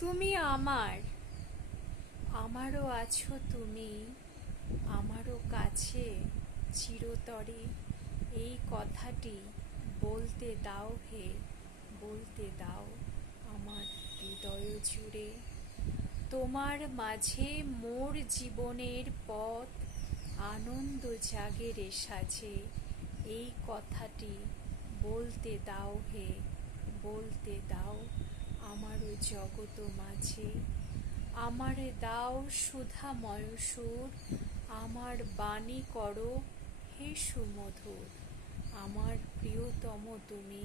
তুমি আমার, আমারও আছো তুমি, আমারও কাছে চিরতরে। এই কথাটি বলতে দাও হে, বলতে দাও আমার হৃদয় জুড়ে। তোমার মাঝে মোর জীবনের পথ, আনন্দ জাগে রে সাজে। এই কথাটি বলতে দাও হে, বলতে দাও আমারও জগত মাঝে। আমার দাও সুধাময় সুর, আমার বাণী করো হে সুমধুর। আমার প্রিয়তম তুমি,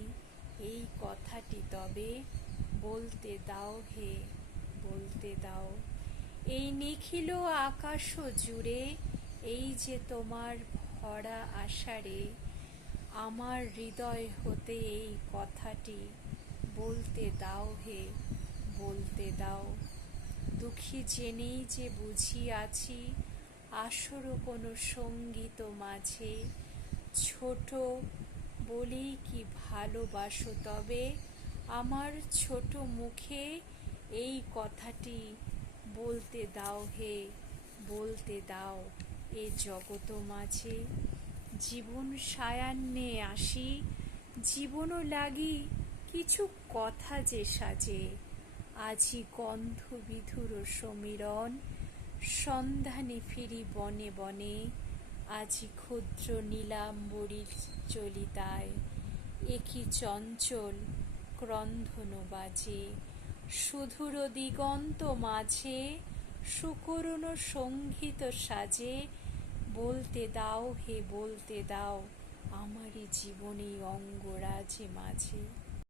এই কথাটি তবে বলতে দাও হে, বলতে দাও। এই নিখিল আকাশ জুড়ে, এই যে তোমার ভরা আষাঢ়ে, আমার হৃদয় হতে এই কথাটি বলতে দাও হে, বলতে দাও। দুঃখী জেনেই যে বুঝি আছি, আসরও কোনো সঙ্গীত মাঝে। ছোট বলেই কি ভালোবাসো তবে, আমার ছোট মুখে এই কথাটি বলতে দাও হে, বলতে দাও এ জগত মাঝে। জীবন সায়ান্নে আসি, জীবনও লাগি কিছু কথা যে সাজে। আজি গন্ধ বিধুর সমীরণ, সন্ধানে ফিরি বনে বনে। আজি ক্ষুদ্র নীলাম্বরীর চলিতায়, একি চঞ্চল ক্রন্ধন বাজে। সুদূর দিগন্ত মাঝে, সুকরুণ সঙ্গীত সাজে। বলতে দাও হে, বলতে দাও আমারই জীবনে অঙ্গরাজে মাঝে।